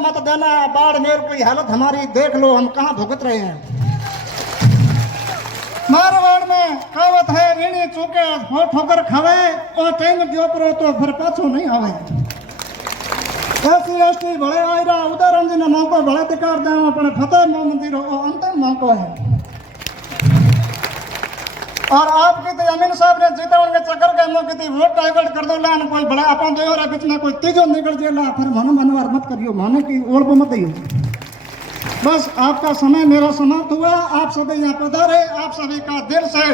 मत देना, बाड़मेर की हालत हमारी देख लो, हम कहाँ भुगत रहे हैं। मारवाड़ में कहावत है, ऋणी चूके हो ठोकर खावे, और टाइम दियो करो तो फिर पाछो नहीं आवे। एससी एसटी भले आयरा उदाहरण जी ने मौको भले अधिकार दे, अपने फतेह मोहम्मद रो अंतिम मौको है। और आपकी तो अमीन साहब ने जीता उनके चक्कर के मौके की वोट डाइवर्ट कर दो लान, कोई बड़ा अपन दो और बीच में कोई तीजो निकल जेला, फिर मन मनवार मत करियो, माने की ओर को मत दियो। बस आपका समय मेरा समाप्त हुआ। आप सभी यहाँ पधारे, आप सभी का दिल से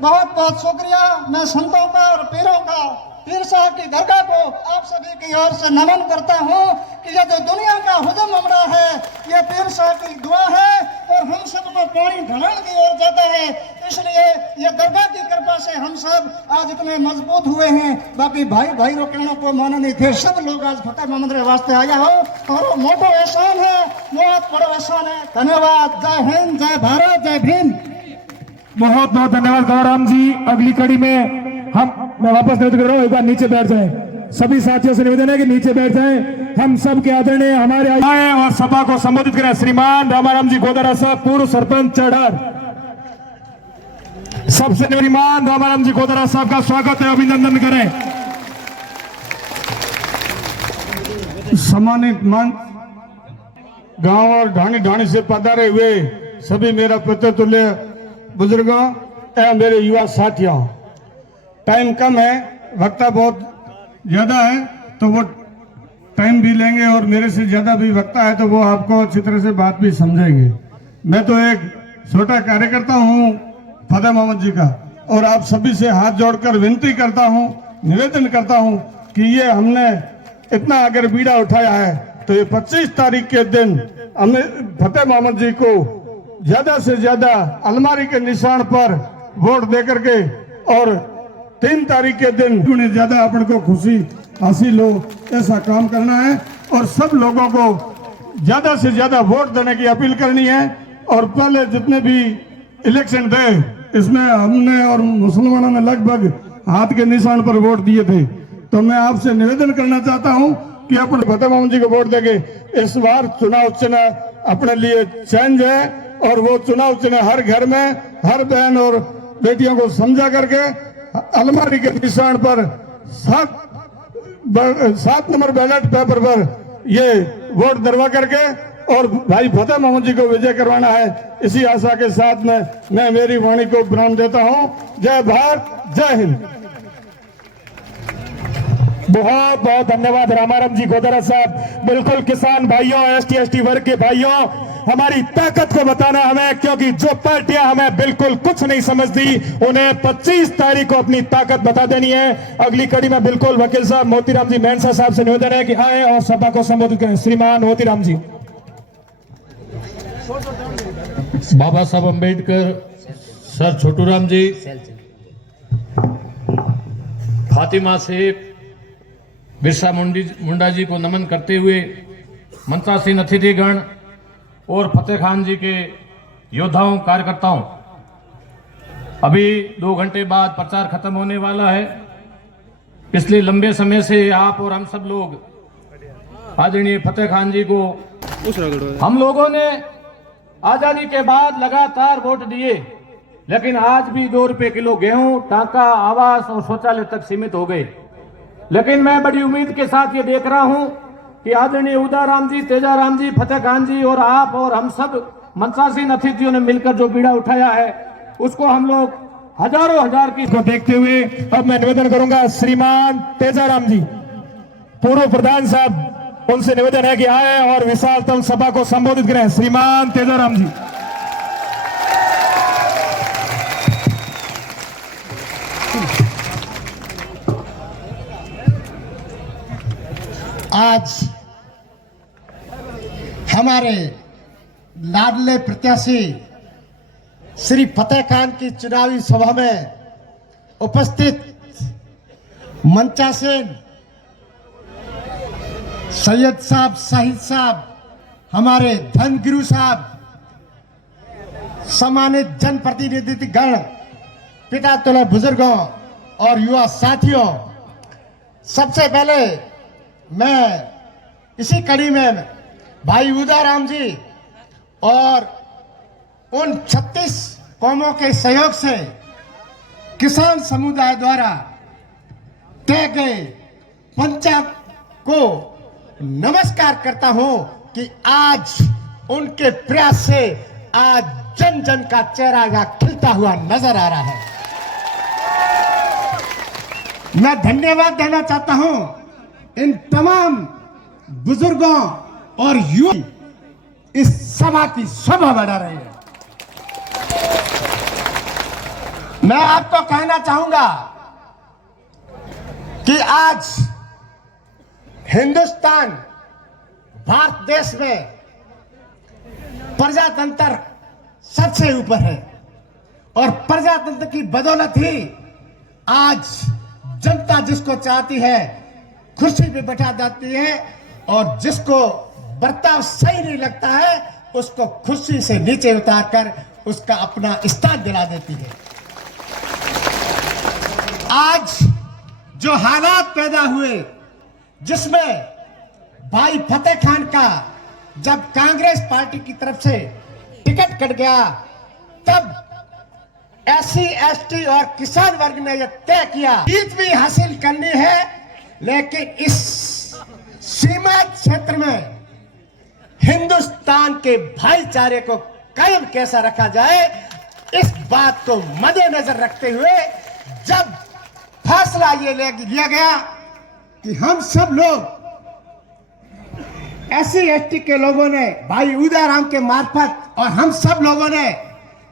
बहुत बहुत शुक्रिया। मैं संतों का और पीरों का, पीर साहब की दरगाह को आप सभी की ओर से नमन करता हूँ कि ये जो दुनिया का हुजूम उमड़ा है, ये पीर साहब की दुआ है और हम सबको पानी ढलान की ओर जाता है। इसलिए ये दरगाह की कृपा से हम सब आज इतने मजबूत हुए हैं। बाकी भाई भाई रोकने को माना नहीं थे, सब लोग आज फतेह मोहम्मद के वास्ते आया हो, और मोटो एहसान है, बहुत बड़ा एहसान है। धन्यवाद। जय हिंद, जय भारत, जय भीम। बहुत बहुत धन्यवाद गौराम जी। अगली कड़ी में मैं वापस निवेदन कर रहा हूँ, एक बार नीचे बैठ जाएं। सभी साथियों से निवेदन है कि नीचे बैठ जाएं। हम सब के आदरणीय हमारे आए और सभा को संबोधित करें श्रीमान रामाराम जी गोदारा साहब, पूर्व सरपंच चढ़ार। सबसे श्रीमान रामाराम जी गोदारा साहब का स्वागत है, अभिनंदन करें। सम्मानित मंच, गांव और ढाणी ढाणी से पधारे हुए सभी मेरा पितृतुल्य बुजुर्गों एवं मेरे युवा साथियों, टाइम कम है, वक्ता बहुत ज्यादा है, तो वो टाइम भी लेंगे और मेरे से ज्यादा भी वक्ता है तो वो आपको अच्छी तरह से बात भी समझेंगे। मैं तो एक छोटा कार्यकर्ता हूँ फतेह मोहम्मद जी का, और आप सभी से हाथ जोड़कर विनती करता हूँ, निवेदन करता हूँ कि ये हमने इतना अगर बीड़ा उठाया है तो ये 25 तारीख के दिन हमें फतेह मोहम्मद जी को ज्यादा से ज्यादा अलमारी के निशान पर वोट दे करके, और 3 तारीख के दिन उन्हें ज्यादा अपन को खुशी हासिल हो, ऐसा काम करना है और सब लोगों को ज्यादा से ज्यादा वोट देने की अपील करनी है। और पहले जितने भी इलेक्शन थे इसमें हमने और मुसलमानों ने लगभग हाथ के निशान पर वोट दिए थे, तो मैं आपसे निवेदन करना चाहता हूं कि अपन फतेह मोहम्मद जी को वोट देंगे। इस बार चुनाव चिन्ह अपने लिए चेंज है, और वो चुनाव चिन्ह हर घर में हर बहन और बेटियों को समझा करके अलमारी के निशान पर 7 नंबर बैलेट पेपर पर ये वोट दरवा करके और भाई फतेह मोहम्मद जी को विजय करवाना है। इसी आशा के साथ में मैं मेरी वाणी को विराम देता हूं। जय भारत, जय हिंद। बहुत बहुत धन्यवाद रामाराम जी गोदारा साहब। बिल्कुल किसान भाइयों, एसटी एसटी वर्ग के भाइयों, हमारी ताकत को बताना हमें, क्योंकि जो पार्टियां हमें बिल्कुल कुछ नहीं समझती उन्हें 25 तारीख को अपनी ताकत बता देनी है। अगली कड़ी में बिल्कुल वकील साहब मोतीराम जी मेंसा साहब से निवेदन है कि आए और सभा को संबोधित करें। श्रीमान मोतीराम जी। बाबा साहब अम्बेडकर, सर छोटूराम जी, फातिमा शेख, बिरसा मुंडा जी को नमन करते हुए मंत्रासीन अतिथिगण और फतेह खान जी के योद्धाओं कार्यकर्ताओं, अभी 2 घंटे बाद प्रचार खत्म होने वाला है। पिछले लंबे समय से आप और हम सब लोग आदरणीय फतेह खान जी को, हम लोगों ने आजादी के बाद लगातार वोट दिए, लेकिन आज भी 2 रुपए किलो गेहूं, टांका, आवास और शौचालय तक सीमित हो गए। लेकिन मैं बड़ी उम्मीद के साथ ये देख रहा हूं कि आदरणीय उदाराम जी, तेजाराम जी, फतेह खान जी और आप और हम सब मंत्रासीन अतिथियों ने मिलकर जो बीड़ा उठाया है उसको हम लोग हजारों हजार की को देखते हुए अब मैं निवेदन करूंगा श्रीमान तेजाराम जी, पूर्व प्रधान साहब, उनसे निवेदन है कि आए और विशालतम सभा को संबोधित करें। श्रीमान तेजाराम जी। आज हमारे लाडले प्रत्याशी श्री फतेह खान की चुनावी सभा में उपस्थित मंचासीन सैयद साहब, शाहिद साहब, हमारे धनगुरु साहब, सम्मानित जनप्रतिनिधिगण, पिता तुल्य बुजुर्गों और युवा साथियों, सबसे पहले मैं इसी कड़ी में भाई उदाराम जी और उन 36 कौमों के सहयोग से किसान समुदाय द्वारा तय गए पंचांग को नमस्कार करता हूं कि आज उनके प्रयास से आज जन जन का चेहरा यहाँ खिलता हुआ नजर आ रहा है। मैं धन्यवाद देना चाहता हूं इन तमाम बुजुर्गों और युवा इस सभा की शोभा बढ़ा रहे हैं। मैं आपको कहना चाहूंगा कि आज हिंदुस्तान भारत देश में प्रजातंत्र सबसे ऊपर है और प्रजातंत्र की बदौलत ही आज जनता जिसको चाहती है कुर्सी पे बैठा जाती है और जिसको बर्ताव सही नहीं लगता है उसको कुर्सी से नीचे उतारकर उसका अपना स्थान दिला देती है। आज जो हालात पैदा हुए जिसमें भाई फतेह खान का जब कांग्रेस पार्टी की तरफ से टिकट कट गया तब SC ST और किसान वर्ग ने यह तय किया जीत भी हासिल करनी है, लेकिन इस सीमांत क्षेत्र में हिंदुस्तान के भाईचारे को कायम कैसा रखा जाए इस बात को मद्देनजर रखते हुए जब फैसला ये लिया गया कि हम सब लोग SC ST के लोगों ने भाई उदाराम के मार्फत और हम सब लोगों ने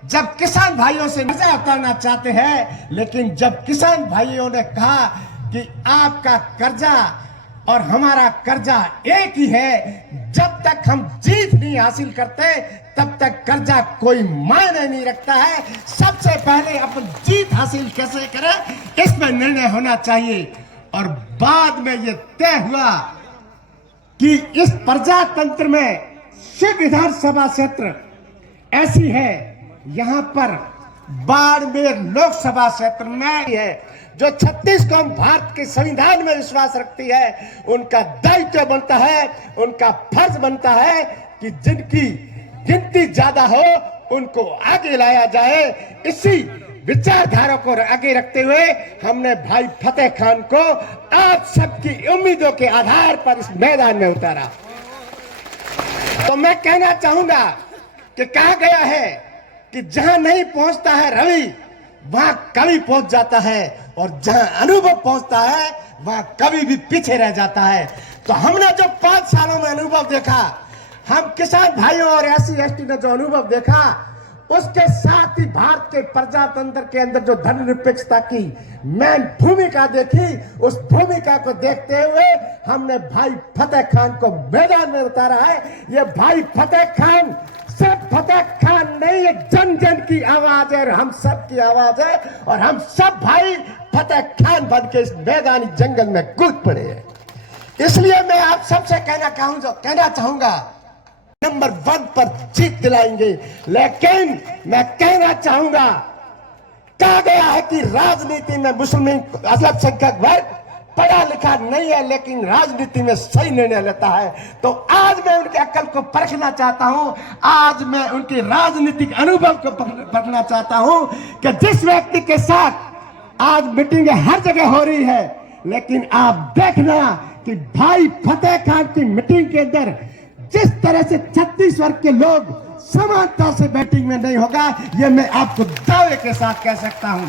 जब किसान भाइयों से कर्जा उतारना चाहते हैं, लेकिन जब किसान भाइयों ने कहा कि आपका कर्जा और हमारा कर्जा एक ही है, जब तक हम जीत नहीं हासिल करते तब तक कर्जा कोई मायने नहीं रखता है। सबसे पहले अपन जीत हासिल कैसे करें इसमें निर्णय होना चाहिए। और बाद में ये तय हुआ कि इस प्रजातंत्र में शिव विधानसभा क्षेत्र ऐसी है, यहां पर बाड़मेर लोकसभा क्षेत्र में है जो 36 कौम भारत के संविधान में विश्वास रखती है। उनका दायित्व बनता है, उनका फर्ज बनता है कि जिनकी गिनती ज्यादा हो उनको आगे लाया जाए। इसी विचारधारा को आगे रखते हुए हमने भाई फतेह खान को आप सबकी उम्मीदों के आधार पर इस मैदान में उतारा। तो मैं कहना चाहूंगा कि कहा गया है कि जहां नहीं पहुंचता है रवि वहां कवि पहुंच जाता है और जहां अनुभव पहुंचता है वहां कवि भी पीछे रह जाता है। तो हमने जो 5 सालों में अनुभव देखा, हम किसान भाइयों और SC ST ने जो अनुभव देखा, उसके साथ ही भारत के प्रजातंत्र के अंदर जो धर्मनिरपेक्षता की मैन भूमिका देखी, उस भूमिका को देखते हुए हमने भाई फतेह खान को मैदान में उतारा है। ये भाई फतेह खान सिर्फ फतेह खान नहीं, ये जन जन की आवाज है और हम सब की आवाज है और हम सब भाई फतेह खान बन के इस मैदानी जंगल में कूद पड़े हैं। इसलिए मैं आप सबसे कहना चाहूंगा नंबर 1 पर जीत दिलाएंगे। लेकिन मैं कहना चाहूंगा, कहा गया है कि राजनीति में मुस्लिम अल्पसंख्यक वर्ग पढ़ा लिखा नहीं है लेकिन राजनीति में सही निर्णय लेता है। तो आज मैं उनके अक्ल को परखना चाहता हूं, आज मैं उनके राजनीतिक अनुभव को परखना चाहता हूं कि जिस व्यक्ति के साथ आज मीटिंग हर जगह हो रही है, लेकिन आप देखना कि भाई फतेह खान की मीटिंग के अंदर जिस तरह से 36 वर्ग के लोग समानता से बैटिंग में नहीं होगा, यह मैं आपको दावे के साथ कह सकता हूं।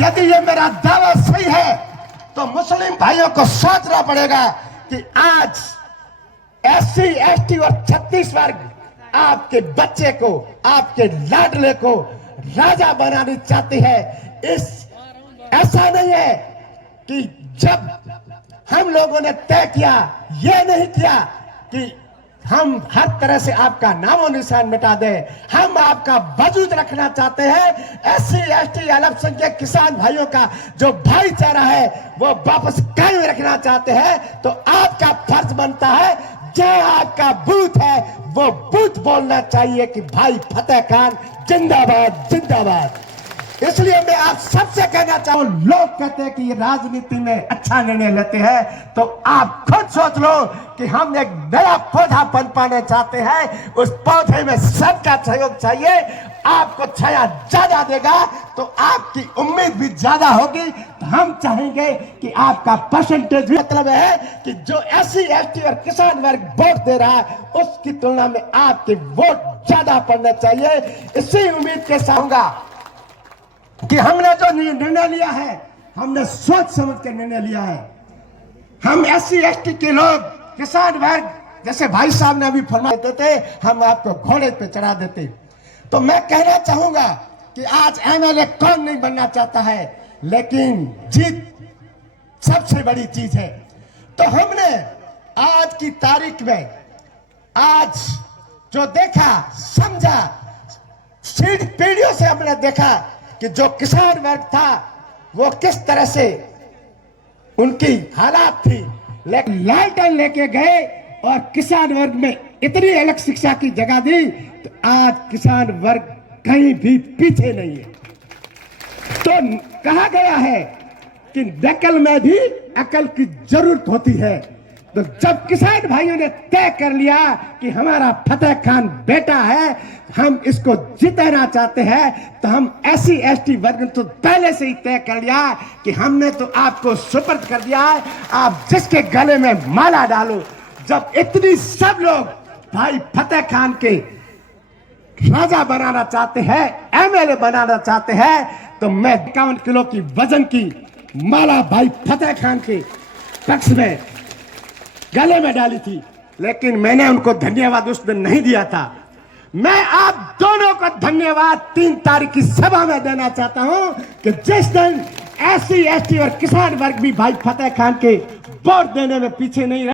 यदि यह मेरा दावा सही है तो मुस्लिम भाइयों को सोचना पड़ेगा कि आज SC ST और 36 वर्ग आपके बच्चे को, आपके लाडले को राजा बनानी चाहती है। ऐसा नहीं है कि जब हम लोगों ने तय किया, यह नहीं किया कि हम हर तरह से आपका नामो निशान मिटा दें। हम आपका वजूद रखना चाहते हैं। SC ST अल्पसंख्यक किसान भाइयों का जो भाईचारा है वो वापस कायम रखना चाहते हैं। तो आपका फर्ज बनता है, जहां आपका बूथ है वो बूथ बोलना चाहिए कि भाई फतेह खान जिंदाबाद जिंदाबाद। इसलिए मैं आप सबसे कहना चाहूं, लोग कहते हैं कि ये राजनीति में अच्छा निर्णय लेते हैं, तो आप खुद सोच लो कि हम एक नया पौधा पनपाने चाहते हैं, उस पौधे में सबका सहयोग चाहिए। आपको छाया ज्यादा देगा तो आपकी उम्मीद भी ज्यादा होगी। तो हम चाहेंगे कि आपका परसेंटेज, मतलब है कि जो SC ST और किसान वर्ग वोट दे रहा है उसकी तुलना में आपके वोट ज्यादा पड़ना चाहिए। इसी उम्मीद के साथ कि हमने जो निर्णय लिया है, हमने सोच समझ के निर्णय लिया है। हम SC ST के लोग, किसान वर्ग, जैसे भाई साहब ने अभी फरमा देते, हम आपको घोड़े पे चढ़ा देते। तो मैं कहना चाहूंगा कि आज MLA कौन नहीं बनना चाहता है, लेकिन जीत सबसे बड़ी चीज है। तो हमने आज की तारीख में आज जो देखा, समझा, पीढ़ियों से हमने देखा कि जो किसान वर्ग था वो किस तरह से उनकी हालात थी, लेकिन लालटेन लेके गए और किसान वर्ग में इतनी अलग शिक्षा की जगह दी, तो आज किसान वर्ग कहीं भी पीछे नहीं है। तो कहा गया है कि नकल में भी अकल की जरूरत होती है। तो जब किसान भाइयों ने तय कर लिया कि हमारा फतेह खान बेटा है, हम इसको जिताना चाहते हैं, तो हम SC ST वर्ग तो पहले से ही तय कर लिया कि हमने तो आपको सुपुर्द कर दिया है, आप जिसके गले में माला डालो। जब इतनी सब लोग भाई फतेह खान के राजा बनाना चाहते हैं, MLA बनाना चाहते हैं, तो मैं 51 किलो की वजन की माला भाई फतेह खान के पक्ष में गले में डाली थी, लेकिन मैंने उनको धन्यवाद उस दिन नहीं दिया था। मैं आप दोनों को धन्यवाद 3 तारीख की सभा में देना चाहता हूं कि जिस दिन SC ST और किसान वर्ग भी भाई फतेह खान के वोट देने में पीछे नहीं रहे।